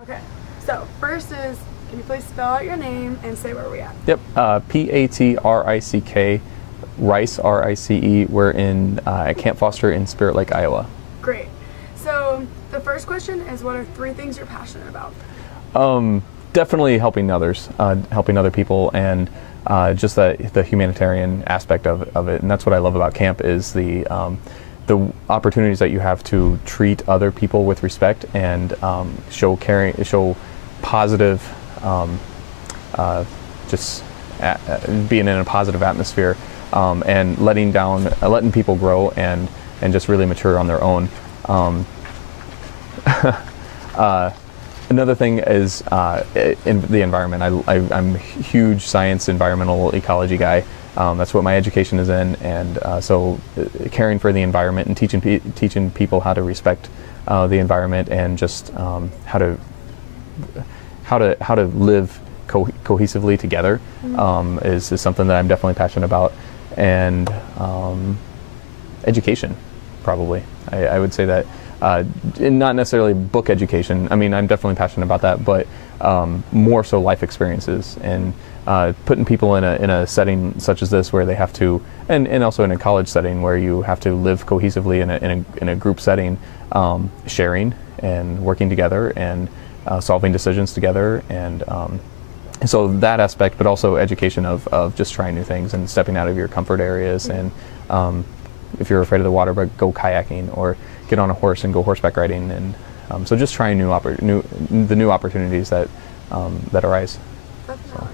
Okay, so first is, can you please spell out your name and say where we're at? Yep, Patrick, Rice, R-I-C-E. We're in at Camp Foster in Spirit Lake, Iowa. Great. So the first question is, what are 3 things you're passionate about? Definitely helping others, helping other people, and just the humanitarian aspect of it. And that's what I love about camp is the opportunities that you have to treat other people with respect and show caring, show positive, just being in a positive atmosphere, and letting people grow and just really mature on their own. Another thing is in the environment. I'm a huge science, environmental ecology guy. That's what my education is in, and so caring for the environment and teaching people how to respect the environment and just how to live cohesively together is something that I'm definitely passionate about, and education, probably. I would say that. Not necessarily book education. I mean, I'm definitely passionate about that, but more so life experiences and putting people in a setting such as this where they have to, and also in a college setting where you have to live cohesively in a group setting, sharing and working together and solving decisions together, and so that aspect, but also education of just trying new things and stepping out of your comfort areas, and if you're afraid of the water, but go kayaking or get on a horse and go horseback riding, and so just trying new opportunities that arise. Definitely.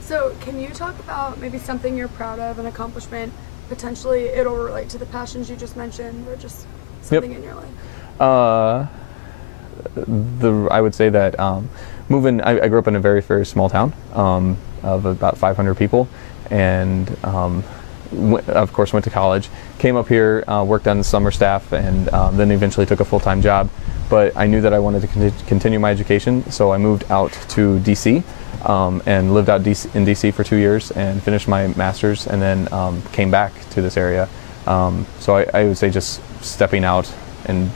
So can you talk about maybe something you're proud of, an accomplishment? Potentially it'll relate to the passions you just mentioned, or just something in your life. I would say that moving. I grew up in a very, very small town of about 500 people, and of course went to college, came up here, worked on the summer staff, and then eventually took a full-time job. But I knew that I wanted to continue my education, so I moved out to DC and lived out in DC for 2 years and finished my master's, and then came back to this area. So I would say just stepping out and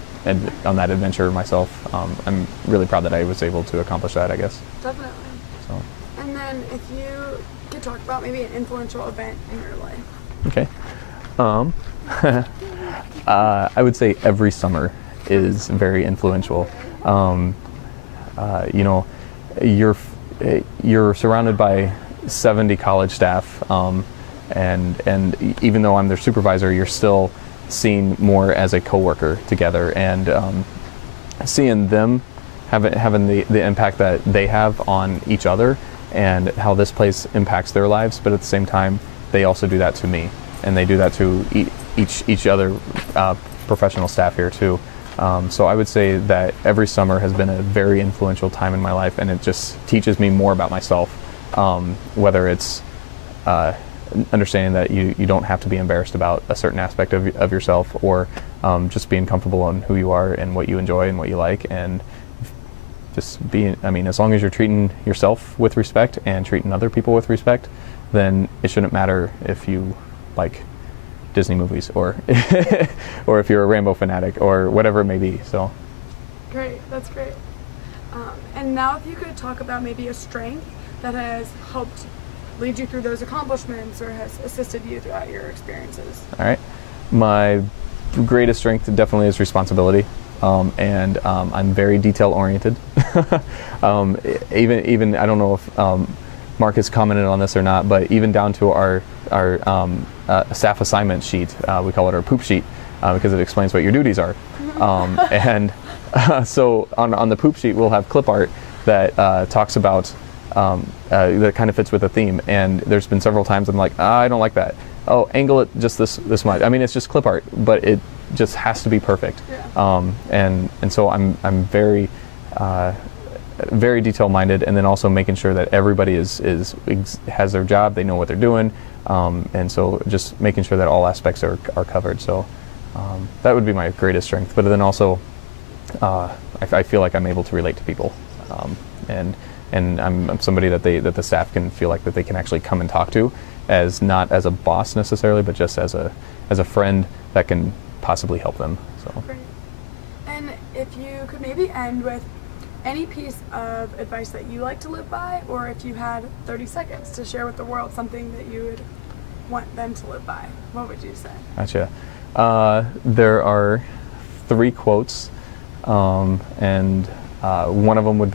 on that adventure myself. I'm really proud that I was able to accomplish that, I guess. Definitely. So. And then if you could talk about maybe an influential event in your life. Okay. I would say every summer is very influential. You know, you're surrounded by 70 college staff, and even though I'm their supervisor, you're still seen more as a coworker together, and seeing them having the impact that they have on each other and how this place impacts their lives, but at the same time they also do that to me, and they do that to each other professional staff here too. So I would say that every summer has been a very influential time in my life, and it just teaches me more about myself, whether it's understanding that you don't have to be embarrassed about a certain aspect of yourself, or just being comfortable on who you are and what you enjoy and what you like, and just being, I mean, as long as you're treating yourself with respect and treating other people with respect, then it shouldn't matter if you like Disney movies or or if you're a Rambo fanatic or whatever it may be. So great, that's great. And now if you could talk about maybe a strength that has helped lead you through those accomplishments or has assisted you throughout your experiences. All right, my greatest strength definitely is responsibility, and I'm very detail oriented. Even I don't know if Mark has commented on this or not, but even down to our staff assignment sheet, we call it our poop sheet, because it explains what your duties are. So on the poop sheet we'll have clip art that talks about that kind of fits with the theme, and there's been several times I'm like, I don't like that. Oh, angle it just this much. I mean, it's just clip art, but it just has to be perfect. Yeah. And so I'm very very detail minded, and then also making sure that everybody has their job, they know what they're doing, and so just making sure that all aspects are covered. So that would be my greatest strength. But then also I feel like I'm able to relate to people, and I'm somebody that the staff can feel like that they can actually come and talk to, as not as a boss necessarily, but just as a friend that can possibly help them. So. Great. And if you could maybe end with any piece of advice that you like to live by, or if you had 30 seconds to share with the world something that you would want them to live by, what would you say? Gotcha. There are 3 quotes, and one of them would be